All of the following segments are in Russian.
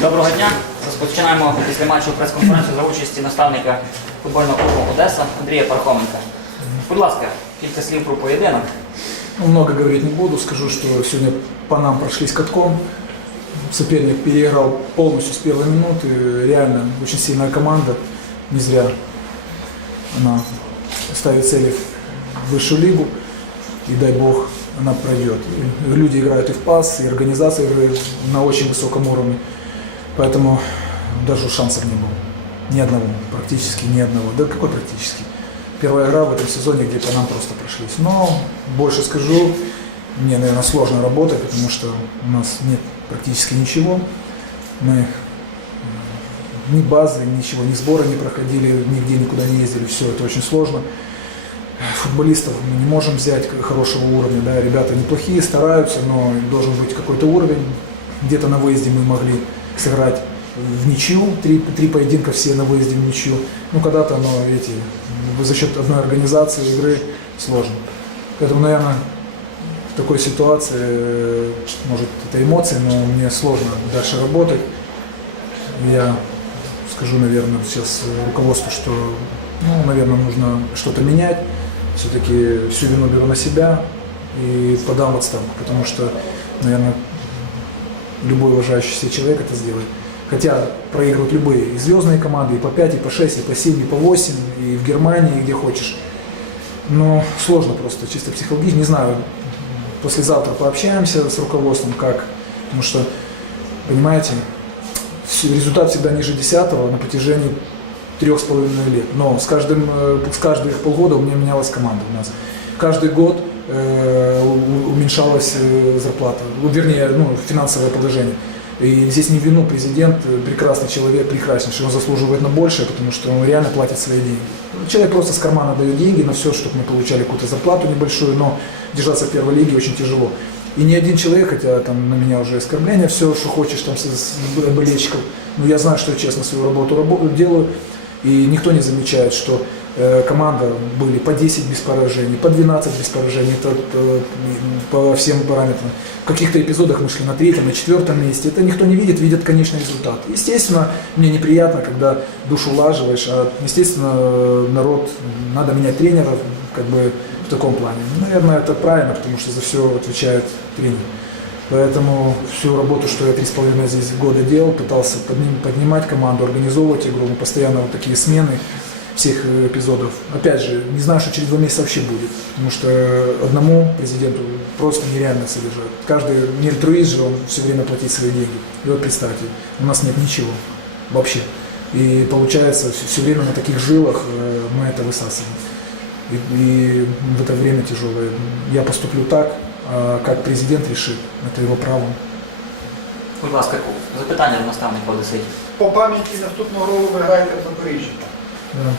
Доброго дня. Розпочинаємо після матчу прес-конференцію за участі наставника футбольного клубу Одеса Андрія Пархоменка. Будь ласка, кілька слів про поєдинок. Ну, Много говорить не буду, скажу, что сегодня по нам прошлись катком. Соперник переиграл полностью с первой минуты. Реально очень сильная команда. Не зря она ставит цели в высшую лигу. И дай бог, она пройдет. И люди играют и в пас, и организация играет на очень высоком уровне. Поэтому даже шансов не было. Ни одного, практически ни одного. Да какой практически? Первая игра в этом сезоне, где по нам просто прошлись. Но больше скажу, мне, наверное, сложно работать, потому что у нас нет практически ничего. Мы э, ни базы, ничего, ни сбора не проходили, нигде никуда не ездили. Все это очень сложно. Футболистов мы не можем взять хорошего уровня. Да, ребята неплохие, стараются, но должен быть какой-то уровень. Где-то на выезде мы могли сыграть в ничью, три, три поединка все на выезде в ничью. Ну, когда-то, но эти, за счет одной организации игры сложно. Поэтому, наверное, в такой ситуации, э, может, это эмоции, но мне сложно дальше работать. Я скажу, наверное, сейчас руководству, что, ну, наверное, нужно что-то менять. Все-таки всю вину беру на себя и подам в отставку, потому что, наверное, любой уважающий себя человек это сделает. Хотя проигрывают любые и звездные команды, и по 5, и по 6, и по 7, и по 8, и в Германии, и где хочешь. Но сложно просто, чисто психологически. Не знаю, послезавтра пообщаемся с руководством, как. Потому что, понимаете, результат всегда ниже 10 на протяжении трех с половиной лет. Но с каждым, э, с каждых полгода у меня менялась команда у нас. Каждый год уменьшалась э, зарплата, вернее, ну, финансовое положение. И здесь не вину президент, э, прекрасный человек, прекраснейший, он заслуживает на большее, потому что он реально платит свои деньги. Человек просто с кармана дает деньги на все, чтобы мы получали какую-то зарплату небольшую, но держаться в первой лиге очень тяжело. И ни один человек, хотя там на меня уже оскорбления, все, что хочешь там с, болельщиков, но я знаю, что я честно свою работу рабо- делаю, и никто не замечает, что э, команда были по 10 без поражений, по 12 без поражений, это, э, по всем параметрам. В каких-то эпизодах мы шли на третьем, на четвертом месте. Это никто не видит, видит конечный результат. Естественно, мне неприятно, когда душу улаживаешь, а естественно, э, народ, надо менять тренеров, как бы в таком плане. Наверное, это правильно, потому что за все отвечает тренер. Поэтому всю работу, что я три с половиной здесь года делал, пытался подним- поднимать команду, организовывать игру, мы постоянно вот такие смены всех э, эпизодов. Опять же, не знаю, что через два месяца вообще будет, потому что одному президенту просто нереально содержать. Каждый не альтруист же, он все время платить свои деньги. И вот представьте, у нас нет ничего вообще. И получается, все, время на таких жилах э, мы это высасываем. И, и в это время тяжелое. Я поступлю так, а как президент решит, это его право. Будь ласка, запитання до наставника Одеситі. По пам'яті наступного року ви граєте в Запоріжжі. Да.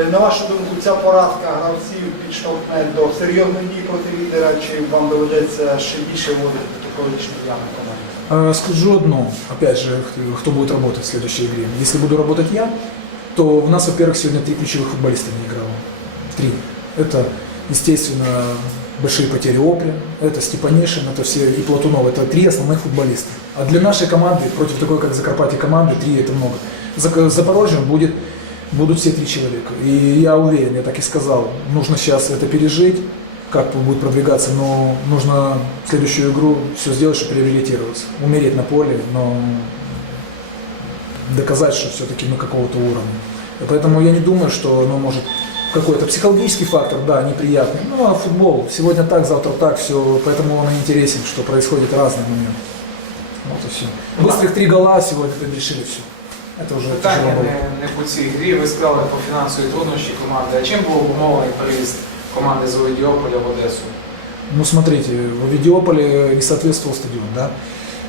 Е, На вашу думку, ця поразка гравців підштовхне до серйозної дії проти лідера, чи вам доведеться ще більше вводити психологічну яму команді? А, Скажу одно, опять же, х- кто будет работать в следующей игре. Если буду работать я, то у нас, во-первых, сегодня три ключевых футболиста не играло. Три. Это, естественно, большие потери Опри, это Степанишин, это все, и Платунов, это три основных футболиста. А для нашей команды, против такой, как Закарпатье команды, три это много. За Запорожьем будет, будут все три человека. И я уверен, я так и сказал, нужно сейчас это пережить, как будет продвигаться, но нужно в следующую игру все сделать, чтобы реабилитироваться. Умереть на поле, но доказать, что все-таки мы какого-то уровня. Поэтому я не думаю, что оно может какой-то психологический фактор, да, неприятный. Ну, а футбол сегодня так, завтра так, все, поэтому он и интересен, что происходит разные моменты. Вот и все. Быстрых три гола сегодня решили все. Это уже тяжело Питання было. не, не по цій грі. Ви сказали по фінансовій труднощі команди. А чим був обумовлений переїзд команди з Овідіополя в Одесу? Ну, смотрите, в Овидиополе не соответствовал стадион, да.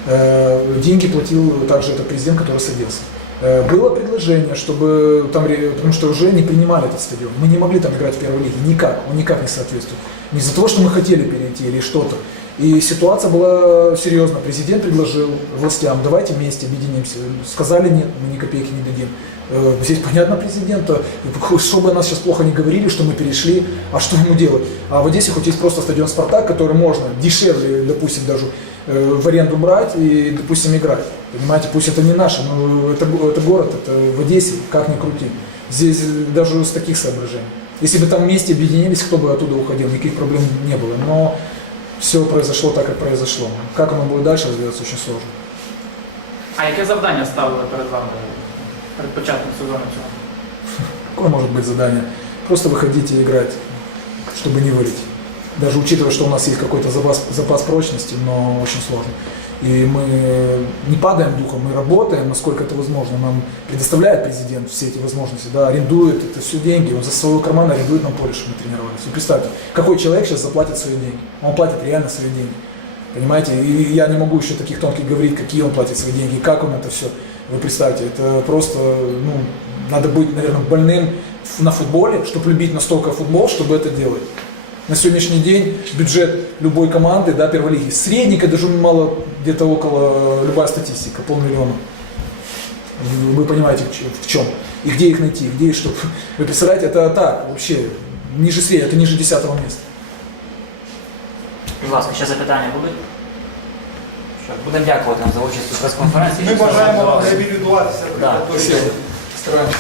Э, Деньги платил также этот президент, который садился. Э, Было предложение, чтобы там, ре- потому что уже не принимали этот стадион. Мы не могли там играть в первой лиге, никак, он никак не соответствует. Не из-за того, что мы хотели перейти или что-то. И ситуация была серьезная. Президент предложил властям, давайте вместе объединимся. Сказали нет, мы ни копейки не дадим. Э, Здесь понятно президента, что бы о нас сейчас плохо не говорили, что мы перешли, а что ему делать? А в Одессе хоть есть просто стадион «Спартак», который можно дешевле, допустим, даже э, в аренду брать и, допустим, играть. Понимаете, пусть это не наше, но это, это город, это в Одессе, как ни крути. Здесь даже с таких соображений. Если бы там вместе объединились, кто бы оттуда уходил, никаких проблем не было. Но все произошло так, как произошло. Как оно будет дальше развиваться, очень сложно. А яке завдання ставили перед вами перед початком сезону цього? Какое может быть задание? Просто выходить и играть, чтобы не вылить. Даже учитывая, что у нас есть какой-то запас, запас прочности, но очень сложно. И мы не падаем духом, мы работаем, насколько это возможно. Нам предоставляет президент все эти возможности, да, арендует, это все деньги. Он за своего кармана арендует нам поле, чтобы мы тренировались. Вы представьте, какой человек сейчас заплатит свои деньги? Он платит реально свои деньги. Понимаете? И я не могу еще таких тонких говорить, какие он платит свои деньги, как он это все. Вы представьте, это просто, ну, надо быть, наверное, больным на футболе, чтобы любить настолько футбол, чтобы это делать На сегодняшний день бюджет любой команды, да, первой лиги, средненько, даже мало, где-то около, любая статистика, полмиллиона. Вы понимаете, в чем- в чем. И где их найти, где и что. Вы представляете, это так, вообще, ниже среднего, это ниже десятого места. Будь ласка, ще запитання будуть? Що, будемо дякувати вам за участь у прес-конференції. Ми Щасливо бажаємо вам здоров'я. реабілітуватися. Да. при Спасибо. готові. Стараемся.